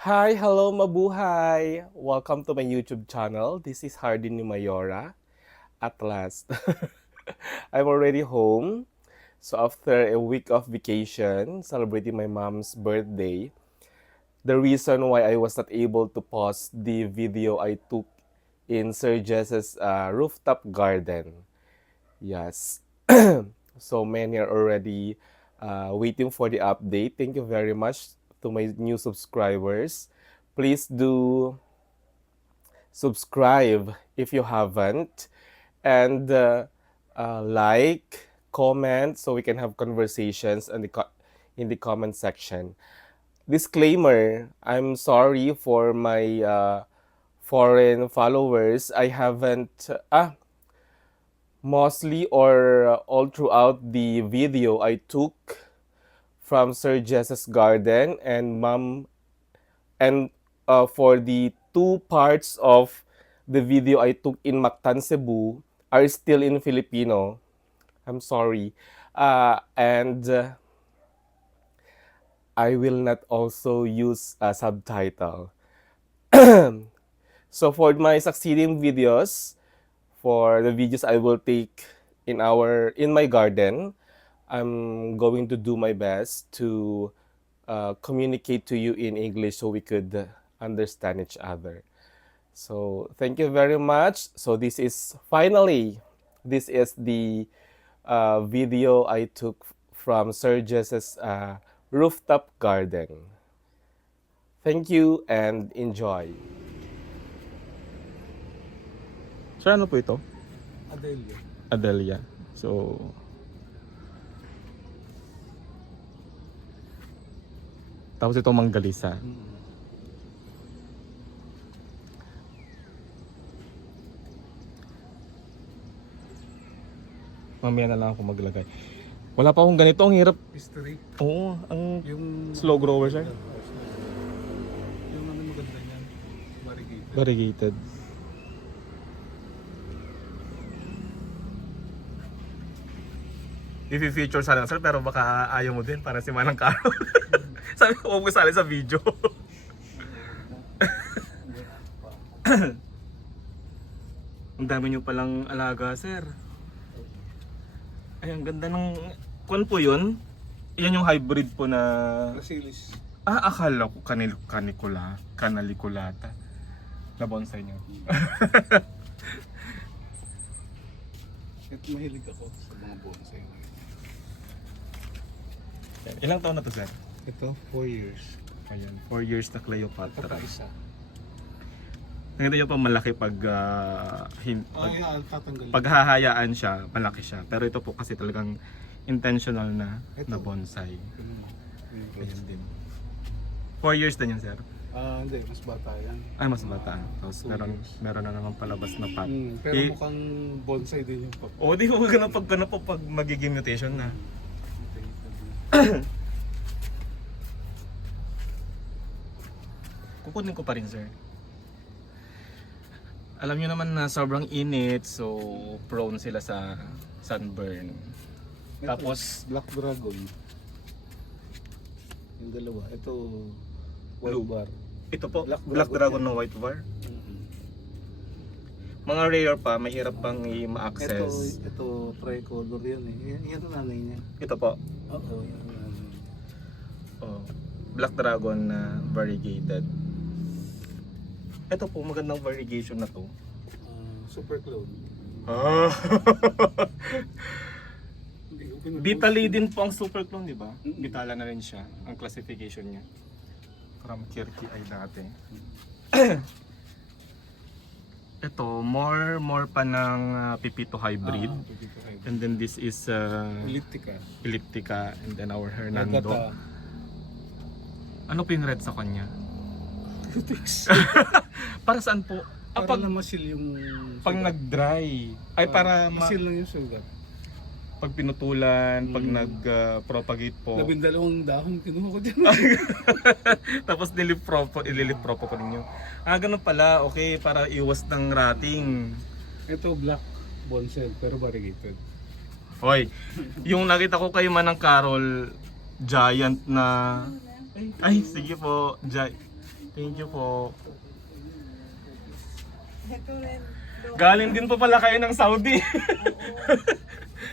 Hi, hello, mabuhay! Welcome to my YouTube channel. This is Hardin ni Mayora. At last, I'm already home. So after a week of vacation, celebrating my mom's birthday, the reason why I was not able to post the video I took in Sir Jess's rooftop garden. Yes. So many are already waiting for the update. Thank you very much to my new subscribers. Please do subscribe if you haven't, and like, comment, so we can have conversations in the comment section. Disclaimer: I'm sorry for my foreign followers. I haven't mostly or all throughout the video I took from Sir Jess's garden and mom, and for the two parts of the video I took in Mactan, Cebu are still in Filipino. I'm sorry. And I will not also use a subtitle. So for my succeeding videos, for the videos I will take in my garden, I'm going to do my best to communicate to you in English so we could understand each other. So thank you very much. So this is the video I took from Sergius's rooftop garden. Thank you and enjoy. So ano po ito? Adelia. Adelia. So tapos ito manggalisa. Mamaya na lang ako maglagay. Wala pa akong ganito, ang hirap. History. Oo, ang Yung slow grower siya. Yung ano maganda niyan. Variegated. Variegated. I-feature sana sir, pero baka ayaw mo din para si Manang Carol. Sabi ko, huwag mo sali sa video. Ang dami nyo palang alaga sir. Ay, ang ganda ng... Kung po yun? Yan yung hybrid po na... Brasilis. Akala ko kanalikulata. Na bonsai nyo. At mahilig ako sa mga bonsai. Ilang taon na to sir? Ito, 4 years. Ayan, 4 years na Cleopatra. Ito pa isa. Nakita nyo pa malaki pag, Tatanggalin. pag hahayaan siya, malaki siya. Pero ito po kasi talagang intentional na bonsai. Ayan din. 4 years din yan sir? Hindi, mas bata yan. Ay, mas bata. Tapos meron na naman palabas na pot. Pero mukhang bonsai din yung papa. O, di ko ganun pag magiging mutation na. Kukunin ko pa rin sir. Alam nyo naman na sobrang init, so prone sila sa sunburn. Tapos Black Dragon. Yung dalawa. Ito, Blue. white bar. ito po, Black Black Dragon Dragon na white bar. Mga rare pa, mahirap pang i-ma-access. Ito tricolor yan eh. Yan ang nanay niya. Ito po, Oo, yan ang nanay. oh, Black Dragon na variegated. Ito po, magandang variegation na to. Super clone. Bitali din po ang super clone, di ba? Mm-mm. Bitala na rin siya, ang classification niya. From Kirky ay dati. Ito, more pa ng Pipito hybrid. And then this is Elliptica. Elliptica, and then our Hernando. Nagata. Ano po yung red sa kanya? Para saan po? Para na masil yung Pag sugat. nag-dry. Ay, para masil lang yung sugat. pag pinutulan, pag nag-propagate po. 12 dahon kinuha ko dyan. Tapos ililip-propo po ninyo. Ganun pala. Okay, para iwas ng rotting. Ito black bonsai pero variegated. Hoy, yung nakita ko kay Manang Carol, giant na... Ay, sige po. Thank you po. Ito rin. Galing din po pala kayo ng Saudi.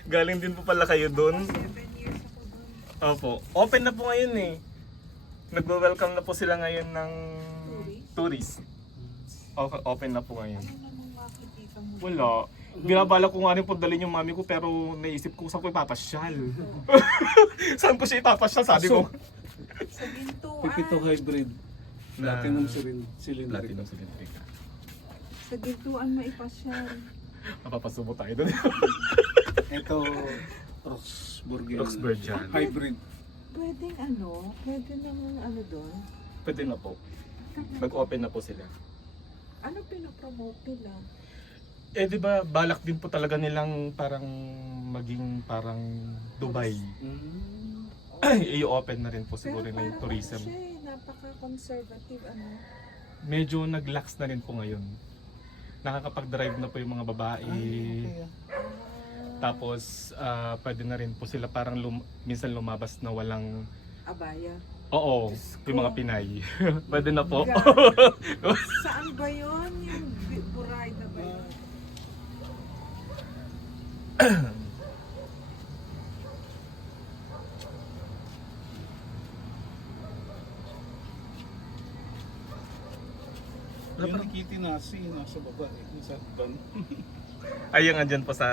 Galing din po pala kayo dun. 7 years ako doon. Opo. Open na po ngayon eh. Nagwe-welcome na po sila ngayon ng tourist. Open na po ngayon. Ano namang makikita mo? Wala. Binabala ko nga rin po dalhin yung mami ko pero naisip ko saan ko ipapasyal. Saan ko siya ipapasyal? Sabi ko. Sa Gintuan. Pipito hybrid. Na- Platinum cylinder. Platinum Cylindrica. Sa Gintuan maipasyal. Mapapasubo tayo doon. Ito, Roxburghian. Roxburghian. Hybrid. Pwede namang ano doon. Pwede na po. Nag-open na po sila. Ano pinapromote nila? Eh di ba balak din po talaga nilang parang maging parang Dubai. Mm. I-open na rin po siguro na yung parang tourism. ano siya eh, napaka-conservative ano. Medyo nag-lax na rin po ngayon. Nakakapag-drive na po yung mga babae. Okay. Tapos pwede na rin po sila parang minsan lumabas na walang Abaya. oo, yung mga Pinay. Pwede na po. Saan ba yun? Yung Burayda ba yun? Yung Kitty Nasi, nasa baba eh. Nasa van. Ay, yung andyan po sa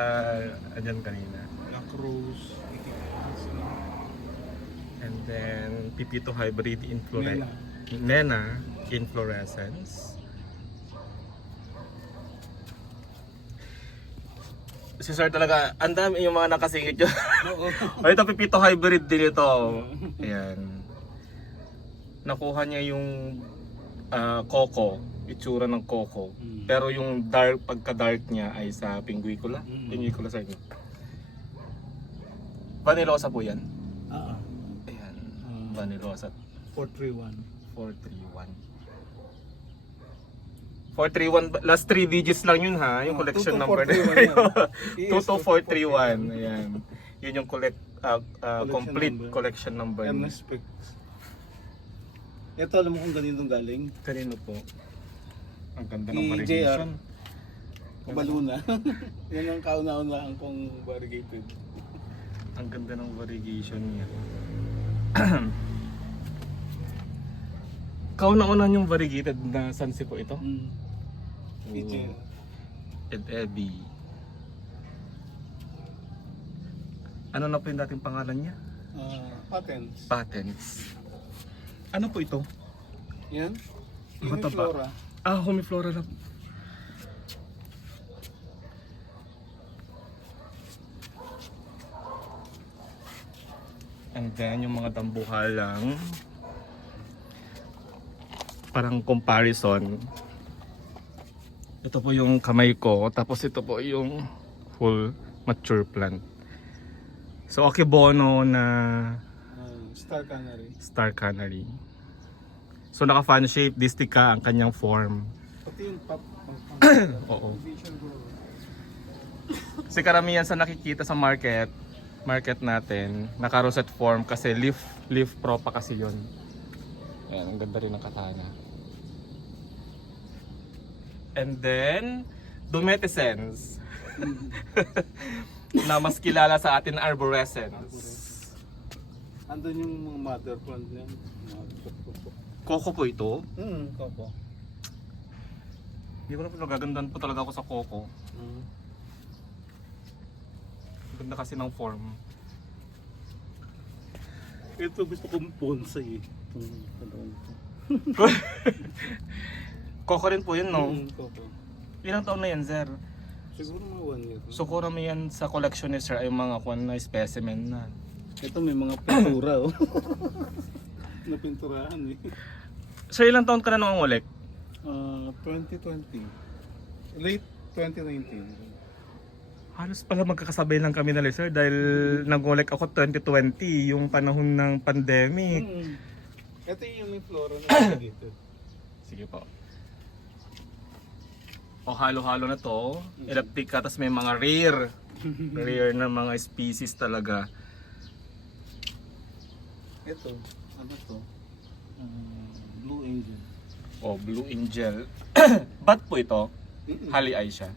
andyan kanina. La Cruz, Kitty Nasi. And then Pipito Hybrid Nena. Nena Inflorescence. Si Sir talaga, ang dami yung mga nakasingit yun. Oo. O ito, Pipito Hybrid din ito. Ayan. Nakuha niya yung coco, itsura ng coco. Mm. Pero yung dark, pagka-dark niya ay sa Pinguicula. Mm. Pinguicula sa inyo. Vanilosa po yan. Ah, Ayan. Vanilosa 431. 431. 431, last 3 digits lang yun ha, yung collection number. 22431 22431, ayan. Yun yung complete number. collection number. M Specs. Ito alam mo kung ganitong galing? Kanino po? Ang ganda ng Ni variegation. Kabaluna. Yan ang kauna-unahan kong variegated. Ang ganda ng variegation niya. Kauna-unahan yung variegated na Sansi po ito? PJ. Ed Ebi. Ano na po yung dating pangalan niya? Patents. Patents. Ano po ito? Yan. Mataba. Flora. Humiflora na. And then yung mga dambuhalang parang comparison. Ito po yung kamay ko, tapos ito po yung full mature plant. So Akebono na Star Canary. Star Canary. So naka fan shape, distica ang kanyang form. Pati yung pop. Oo. Kasi karamihan sa nakikita sa market natin, naka rosette form kasi leaf pro pa kasi yon. Ayan, ang ganda rin ng katana. And then, Dometescens. Na mas kilala sa atin arborescens. Andun yung mga mother plant niyan. Coco po ito. Kopo. Hindi ko na po nagagandaan po talaga ako sa coco. Ganda kasi ng form. Ito gusto kong bonsai eh. Itong panahon ko. Coco rin po yun, no? Kopo. Ilang taon na yan, sir? Siguro mga 1 year. So kurami yan sa collection ni sir ay mga kwan na specimen na. Ito may mga pintura oh. Napinturahan eh. Sir, ilang taon ka na nung ulit? 2020. Late 2019. Halos pala magkakasabay lang kami na sir dahil nag-collect ako 2020, yung panahon ng pandemic. Ito yung flora na variegated. Sige po. O halo-halo na to. Elliptica, tapos may mga rare na mga species talaga. Ito, ano to? Blue Angel. Oh, Blue Angel. Bat po ito. Hali eye siya.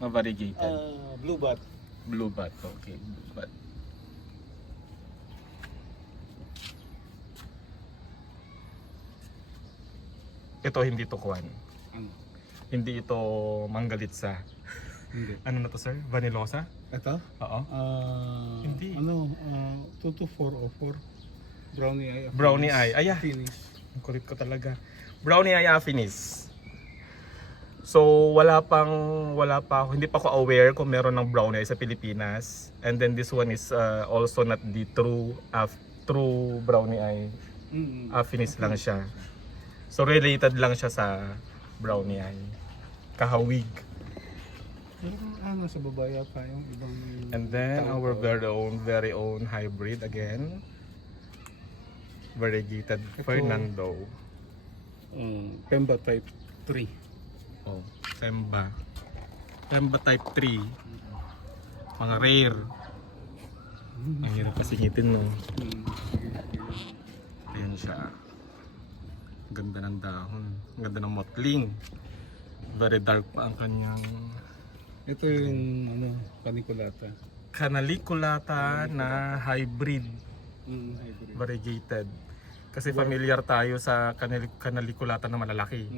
Ma-variegated. Blue bat. Blue bat. Okay, blue bat. Ito hindi to kuwan. Ano? Hindi ito manggalitsa. Hindi. Ano na to, sir? Vanilosa? Ito? Oo. Hindi. Ano? 22404. Brownie eye. Brownie eye. Ay, ah. Finish. Ang kulit ko talaga. Brownie eye affinis. So wala pa ako, hindi pa ako aware kung meron ng brownie eye sa Pilipinas. And then this one is also not the true brownie eye. Affinis lang siya. So related lang siya sa brownie eye. Kahawig. Pero ano sa babae pa yung ibang... And then our very own hybrid again. Variegated Ito. Fernando. Pemba type 3. Oh, Pemba. Pemba type 3. Mga rare. Ang hirap pasingitin, no? Ayan siya. Ganda ng dahon. Ganda ng motling. Very dark pa ang kanyang Ito yung ano, paniculata. Canaliculata na hybrid. Hybrid. Variegated. Kasi familiar tayo sa Canaliculata na malalaki.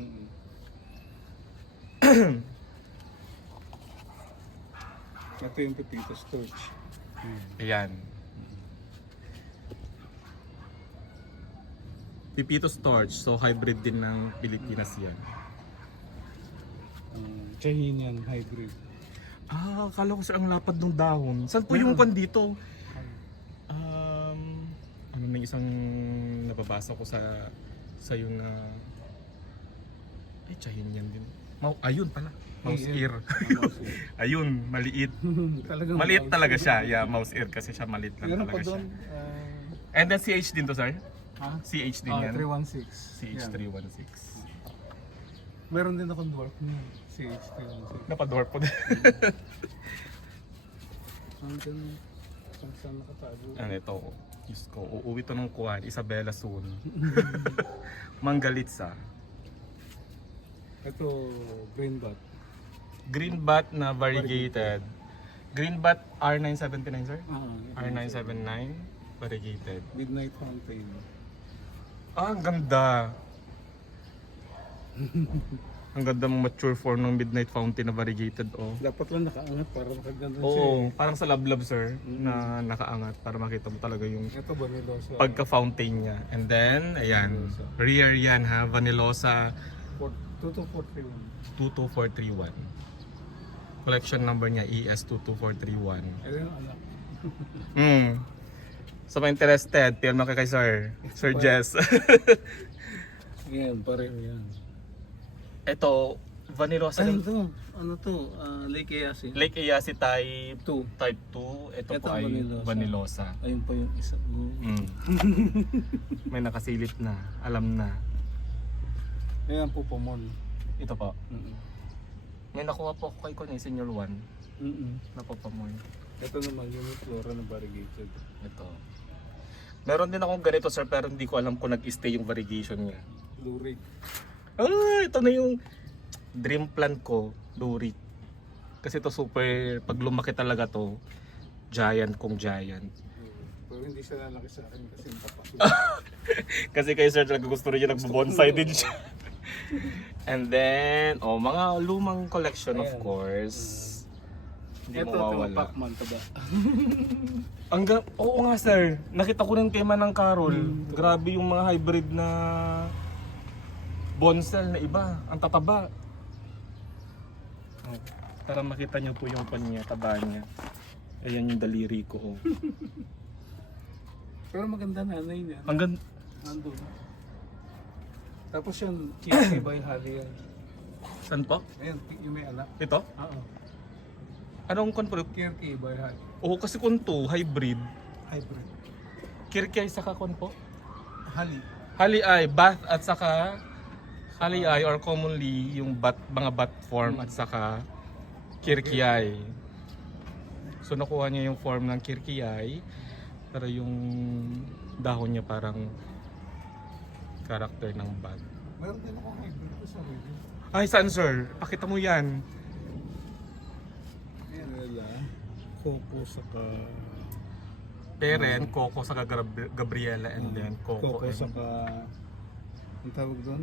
Ito yung Pepitos Torch. Ayan. Pipitos Torch. So hybrid din ng Pilipinas yan. Chahinian hybrid. Ah, akala ko sir ang lapad ng dahon. Saan po yung kwan dito? Ano na isang nababasa ko sa yung tsahin yan din. Ayun pala. Mouse ear. Ayun, maliit. Talagang Maliit mouse talaga ear. siya. Yeah, mouse ear kasi siya maliit lang Meron pa talaga siya. doon. And then CH din to, sir? Ha? CH din yan? 316. CH316. Meron din akong dwarf niya. CH316. Napadwarp po din. Saan nakatago? Ano ito? Diyos ko, uuwi to ng kuwan. Isabela soon. Manggalitsa. Ito, green bat. Green bat na variegated. Green bat R979, sir? R979 variegated. Midnight Fountain. Ah, ang ganda. Ang ganda ng mature form ng Midnight Fountain na variegated, oh. Dapat lang nakaangat para makaganda siya. Oo, parang sa lablab, sir, na nakaangat para makita mo talaga yung Ito, Vanilosa. pagka-fountain niya. And then, ayan, rear yan ha, Vanilosa 22431. 22431. Collection number niya, ES22431. Ito yung anak. So, mga interested, PM na kay Sir Jess. Yan, pareho yan. Ito, Vanilosa. Ay, ito. Ano to? Lake Eyasi. Lake Eyasi type 2. 2. Ito po Ito, ay Vanilosa. Vanilosa. Ayun pa yung isa. May nakasilip na, alam na. Ayan po, Pomon. Ito po. May nakuha po ako kay Kun, Senior 1. Napapamoy. Ito naman yung flora na variegated. Ito. Meron din akong ganito, sir, pero hindi ko alam kung nag-stay yung variegation niya. Lurig. Ah, ito na yung dream plan ko, Lurik. Kasi ito super, pag lumaki talaga to, giant kong giant. Pero hindi siya lalaki sa akin kasi tapas. Kasi kay sir talaga gusto rin niya nagbo-bonsai din siya. And then, mga lumang collection of Ayan. course. Hindi Ito, mawawala. Pacman taba. Oo nga sir, nakita ko rin kay Manang Carol. Grabe yung mga hybrid na bonsal na iba, ang tataba. Para makita niyo po yung panya, taba niya. Ayan yung daliri ko. Oh. Pero maganda nanay niya. Ang ganda. Nandun. Tapos yun, Kiki by Hali yan. Saan po? Ayan, yung may anak. Ito? Oo. Anong konpro? Kirky by Hali. Oo, kasi kunto, hybrid. Hybrid. Kirkay saka kon po? Hali. Hali ay, bath at saka hali ay or commonly yung mga bat form at saka kirkiyay. So nakuha niya yung form ng kirkiyay pero yung dahon niya parang character ng bat. Meron din ako hybrid ko sa radio. Ay, saan sir? Pakita mo yan. Ayan nila. Coco saka... Peren, Coco, saka Gabriela, and then Coco. Coco saka... Ang tawag doon?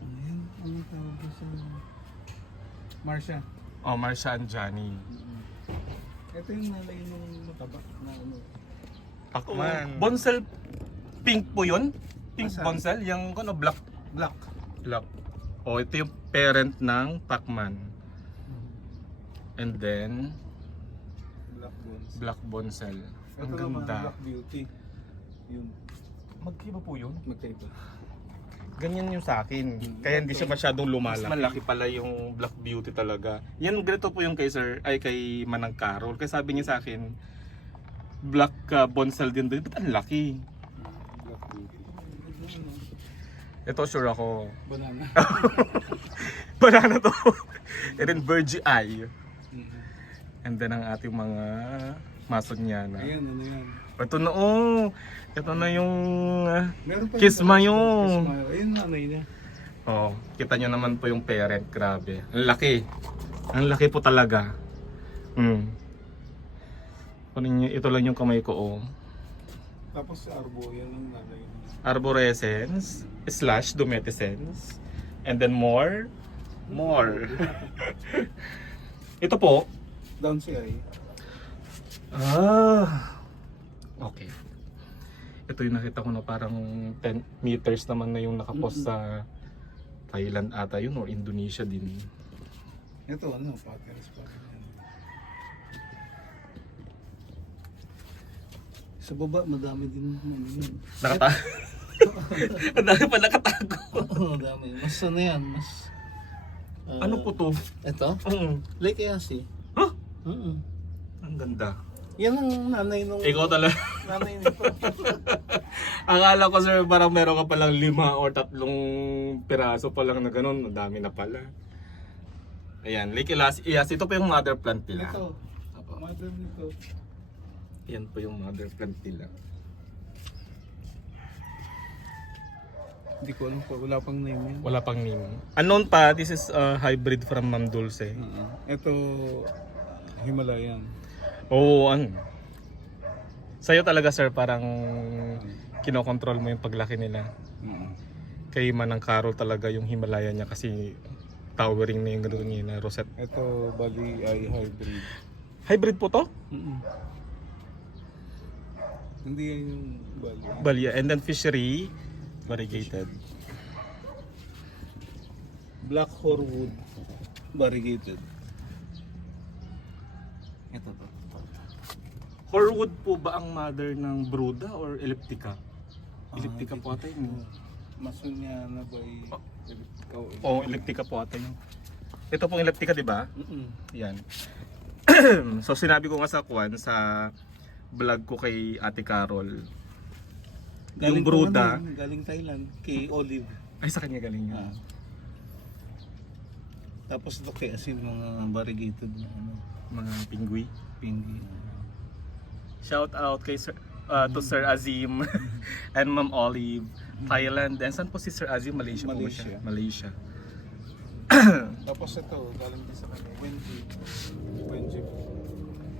Ayan, anong tawag doon sa... Marsha. Oh, Marsha and Johnny. Ito yung nanay nung mataba na ano. Pakman. Bonsel pink po yun? Pink Asan? bonsel? Yung ano, black. Black. Black. Oh, ito yung parent ng Pacman. And then, Black bones. black bonsel. Ang Ito naman, ganda. Black Beauty. Yun, Magkiba po yun? magkaiba. Ganyan yung sa akin. Kaya hindi siya masyadong lumalaki. Mas malaki pala yung Black Beauty talaga. Yan, ganito po yung kay Sir, ay kay Manang Carol. Kaya sabi niya sa akin, Black bonsel din doon. Ba't ang laki? Black Beauty. Ito sure ako. Banana. Banana to. And then Virgie Eye. Mhm. And then ang ating mga Masonyana. Ayan, ano yan? Ito na oh. Ito na yung Meron pa Kiss yung Mayo. Kiss Mayo. Ayun, nanay niya. Oh, kita nyo naman po yung parent, grabe. Ang laki. Ang laki po talaga. Kunin nyo, ito lang yung kamay ko oh. Tapos si Arbo, yan ang nanay niya. Arborescens / Dometescens. And then more. Ito po. Down si Ay. Okay. Ito yung nakita ko na parang 10 meters naman na yung nakapost sa Thailand ata yun or Indonesia din. Ito, ano, patterns pa rin yan. Sa baba, madami din ano yun. Ang dami pa nakatago. Oo, madami. Mas ano yan, mas... Ano po to? Ito? Lake Eyasi. Huh? Mm-mm. Ang ganda. Yan ang nanay nung... Ikaw talaga. Nanay nito. Akala ko sir parang meron ka palang 5 or 3 piraso pa lang na ganun. Ang dami na pala. Ayan, Lake Eyasi. Ito po yung mother plant nila. Ito. Mother nito. Yan po yung mother plant nila. Hindi ko alam pa. Wala pang name yan. Wala pang name. Unknown pa, this is a hybrid from Ma'am Dulce. Ito, Himalayan. Oo, ano. Sa'yo talaga sir, parang kinokontrol mo yung paglaki nila. Kay Manang Carol talaga yung Himalaya niya kasi towering na yung gano'n niya na rosette. Ito, Bali ay hybrid. Hybrid po to? Hindi yan yung Bali. Balia. And then fishery, variegated. Black Horwood, variegated. Ito to. Horwood po ba ang mother ng Bruda or Elliptica? Elliptica po ata yun. Masonyana by Oo, Elliptica po ata yun. Ito pong Elliptica, di ba? Yan. So sinabi ko nga sa Kwan, sa vlog ko kay Ate Carol, yung Bruda, galing Thailand, kay Olive. ay sa kanya galing yun. Tapos ito kay Asim, mga variegated na ano, Mga pingui. pingi. Shout out kay Sir, to Sir Azim and Ma'am Olive, Thailand. And saan po si Sir Azim? Malaysia po ba siya? Malaysia. Tapos ito, galing din sa kanya, Wenji.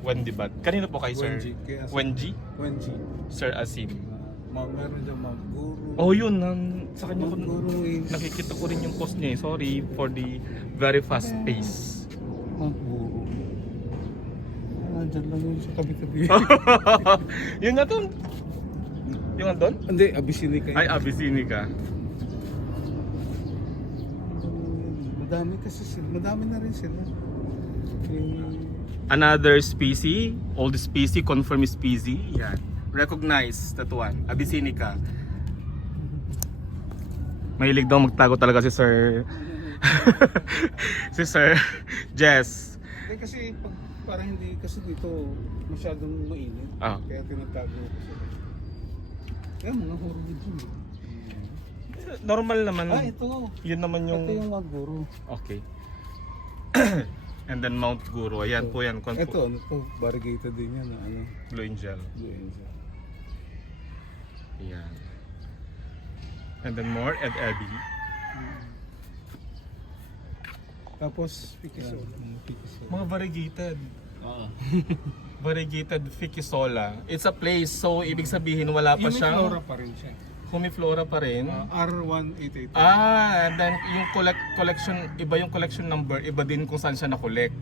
Wendy ba? Kanino po kay Sir? Wenji, kay Azim. Wenji? Sir Azim. Meron dyan mga guru. Oh yun, sa kanya ko Guru is... nakikita ko rin yung post niya. Sorry for the very fast pace. Guru. Nandyan lang yun sa tabi-tabi. Yun nga doon. Yung andun? Hindi, Abyssinica yun. Ay, Abyssinica. Madami kasi sila. Madami na rin sila. Another species, old species, confirmed species. Yan. Recognize that one. Abyssinica. Mahilig daw magtago talaga si Sir si Sir Jess. Hindi kasi pag, parang hindi kasi dito masyadong mainit. Kaya tinatago ko sila. Kaya mga horwood yun. Normal naman. Ito. Yun naman yung... Ito yung Guru. Okay. And then Mount Guru. Ayan po yan. Ito, ano to? Variegated din yan. Ano? Blue Angel. Blue Angel. Ayan. And then more Ed Eddie. Tapos Fikisola. Fikisola. Mga variegated. Oo. Variegated Fikisola. It's a place, so ibig sabihin wala pa siyang Humiflora pa rin siya. Humiflora pa rin. R1888. And then yung collection, iba yung collection number, iba din kung saan siya na-collect.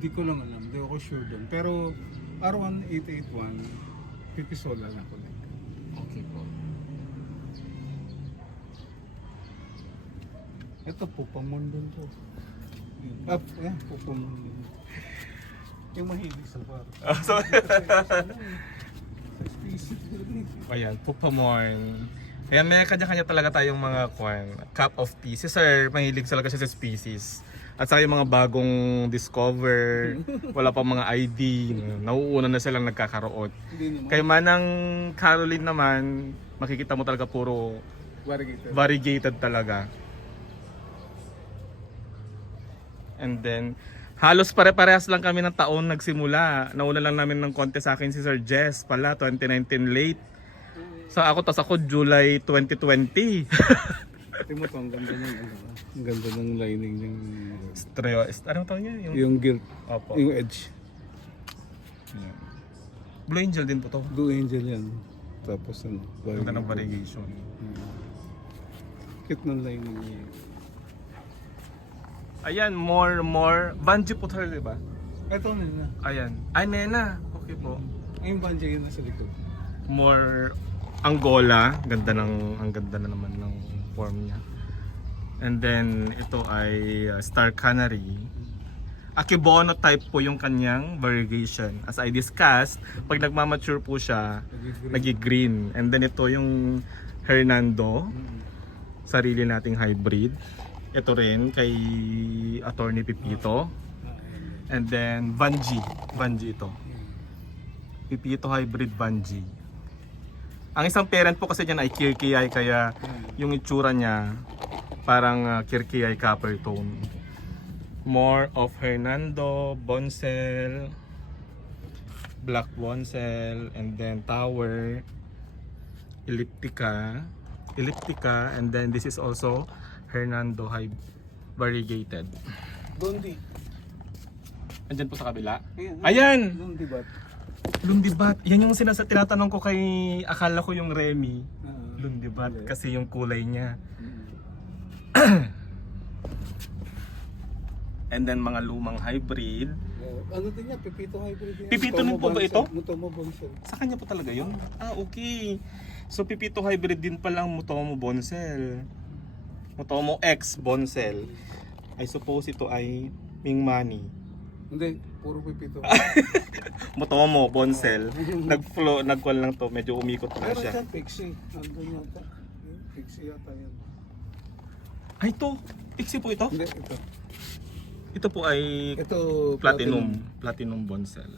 Di ko lang alam, di ako sure doon. Pero R1881, Fikisola na ko. Okay po. Ito po, pamundon po. Yan, po pamundon. Yung mahilig sa bar. Ayan, Pupamorn. Ayan, may kanya-kanya talaga tayong mga cup of tea. Si Sir, mahilig talaga siya sa species. At saka yung mga bagong discover, wala pa mga ID, nauuna na silang nagkakaroon. Kay Manang Caroline naman, makikita mo talaga puro variegated talaga. And then, halos pare-parehas lang kami ng taon nagsimula. Nauna lang namin ng konti sa akin si Sir Jess pala, 2019 late. So ako, tas ako July 2020. Tingnan mo to, ang ganda ng ang ganda ng lining ng Anong tawag niya? yung gilt, Opo. yung edge. Yan. Blue Angel din po to. Blue Angel yan. Tapos ano, Ganda ng variegation. cute ng lining niya. Ayan, more. Banji po tayo, di ba? Ito na. Ayan. Ay, Nena. Okay po. Yung banja yun nasa likod. More Angola. Ang ganda na naman ng form niya. And then, ito ay Star Canary. Akebono type po yung kanyang variegation. As I discussed, pag nagmamature po siya, nagi-green. And then ito yung Hernando. Sarili nating hybrid. Ito rin kay Attorney Pipito. And then Vanji ito. Pipito hybrid Vanji. Ang isang parent po kasi niyan ay Kirkiyay, kaya yung itsura niya parang Kirkiyay copper tone. More of Hernando, Bonsel, Black Bonsel, and then Tower, Elliptica, and then this is also Hernando High variegated. Dondi. Andyan po sa kabila. Ayan! Dondi ba? Lundibat. Yan yung tinatanong ko kay, akala ko yung Remy. Lundibat kasi yung kulay niya. And then mga lumang hybrid. Ano din yan? Pipito hybrid yan. Pipito din po ba ito? Mutomo Bonsel. Sa kanya po talaga yun? Okay. So Pipito hybrid din pala ang Mutomo Bonsel. Mutomo X Bonsel. I suppose ito ay Mingmani. Hindi, puro pipito. Mutomo Bonsel. Nagkwal lang to, medyo umikot na Pero siya. dyan, Pixie. Nandun yata. Pixie yata yan. Ay, ito. Pixie po ito? Hindi, ito. Ito po ay Ito, platinum Bonsel.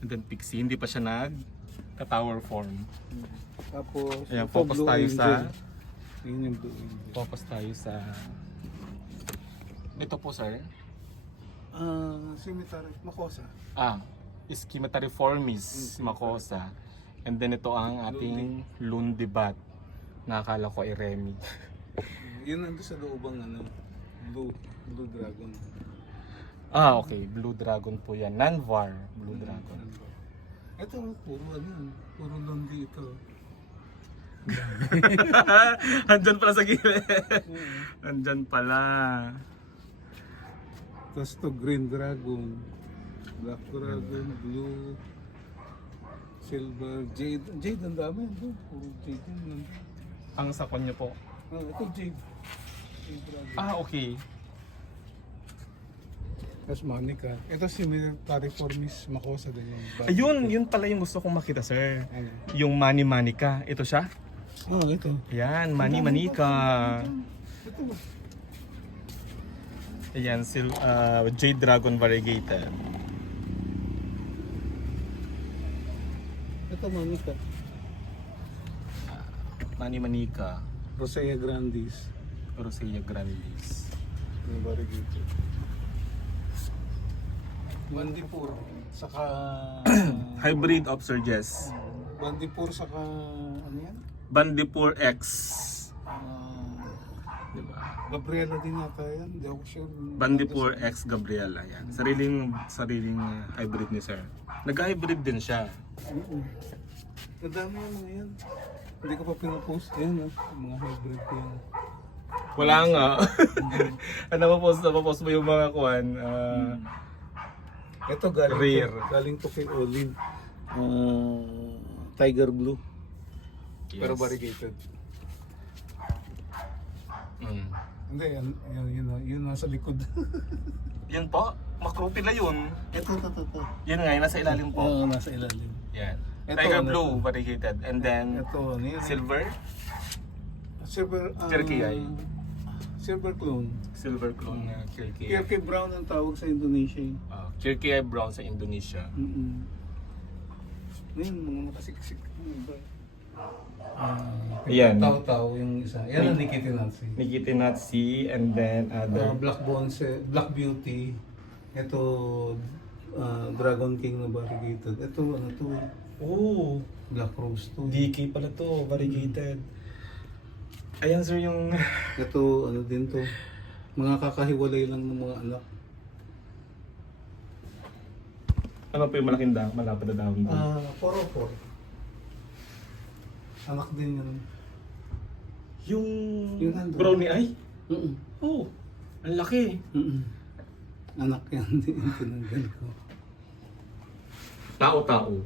And then Pixie, hindi pa siya tower form. Tapos, Ayan, ito, focus Blue tayo Angel. sa Yun yung Blue Angel. focus tayo sa ito po, sir. Cemetery, Makosa. Schematariformis Makosa. And then ito ang ating Lundibat. Nakakala ko ay Remy. Yun nandun sa loobang ano, Blue Dragon. Okay. Blue Dragon po yan. Nanvar Blue Dragon. Ito, puro ano yun. Puro Londi ito. Andyan pala sa gilid. Andyan pala. Tapos to Green Dragon, Black Dragon, Blue, Silver, Jade. Jade ang dami yun. Puro Jade yun. Ang sakon niyo po. Ito Jade. Jade Dragon. Okay. Tapos Monica. Ito si Cemetery Makosa din yung bag. Ayun, yun pala yung gusto kong makita, sir. Ano? Yung Mani Manica. Ito siya? Ito. Yan, Mani Manica. Ito. Ayan, Jade Dragon variegated. Ito Monica. Mani Manica. Rosea Grandis. Rosea Grandis. Yung variegated. Mandipur. Saka... Hybrid of Sir Jess. Bandipur saka ano yan? Bandipur X. Diba? Gabriela din nata yan. Hindi ako sure. Bandipur X Gabriela. Yan. Sariling hybrid ni sir. Nag-hybrid din siya. Nadami yung mga yan. Hindi ko pa pinapost. Ayan mga hybrid ko yan. Wala nga. Napapost mo yung mga kuwan. Ito galing Rare. galing to kay Olive. Tiger Blue. Pero variegated. Hindi, yun nasa likod. Yan po. Makrupila yun. Ito. Yan nga, yung nasa ilalim po. Oo, nasa ilalim. Yan. Ito, Tiger ano Blue to? variegated. And then Ito, ano yun? silver. Silver, Kirkiyay. Silver clone. Silver clone na Kirkiyay. Kirkiyay brown ang tawag sa Indonesia. Kirkiyay brown sa Indonesia. Ngayon, mga makasiksik. Ayan. Tao-tao yung isa. Yan ang Nikiti Nancy. Nikiti Natsi and then other. Black Bones, Black Beauty. Ito, Dragon King na variegated. Ito, ano to? Oh, Black Rose to. DK pala to, variegated. Ayan sir yung Ito, ano din to. Mga kakahiwalay lang ng mga anak. ano po yung malaking dahon, malapad na dahon doon. 404. Anak din yun. Yung Yung nandun. brownie eye? Mm-mm. Oh, ang laki. Mm-mm. Anak yan din tinanggal ko. Tao-tao.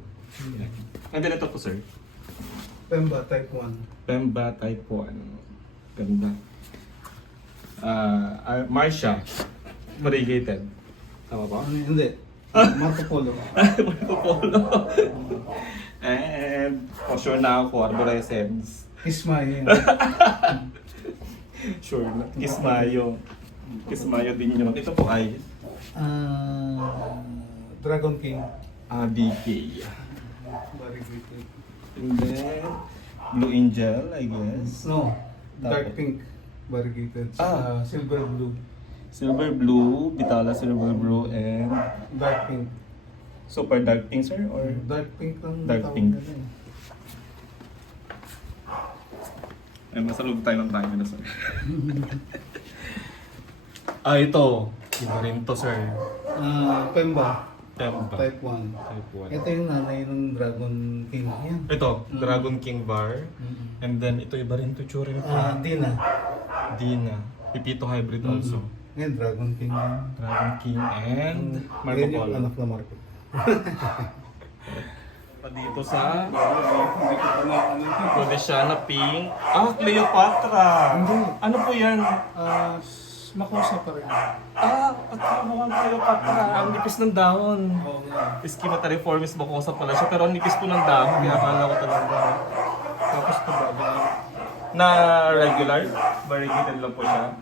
And then ito po sir. Pemba type 1. Pemba type 1. Ganda. Marcia. Variegated. Tama ba? Ano, hindi. Marco Polo. Polo. And for sure na ako, arborescens. Ismael. Sure na. Kismayo. Kismayo din yun. Ito po ay Dragon King. DK. Variegated. And then, Blue Angel, I guess. No. Dark Tapos? pink. Variegated. Silver blue. Silver Blue, Vitala Silver Blue, and Dark pink. Super Dark Pink, sir? Or Dark pink lang. Dark tawag pink. nila eh. ay, masalog tayo ng tayo na, sir. Ito. Iba rin to, sir. Pemba. Tempa. Type 1. Type 1. Ito yung nanay ng Dragon King. Yan. Ito, Dragon King Bar. And then, ito iba rin to, tsura nito. Dina. Dina. Pipito Hybrid also. Ngayon, Dragon King yan. Dragon King and Marco Yan yung Polo. anak na Marco. Pa dito sa Hindi ko pala ano ito. Prodesiana Pink. Cleopatra! Hindi. Ano po yan? Makosa pa rin. At mukhang Cleopatra. Ang nipis ng dahon. Oo nga. Schematiformis bacosa pala siya, pero ang nipis po ng dahon. Kaya akala ko talaga. Tapos ito ba? Na regular, variegated lang po siya.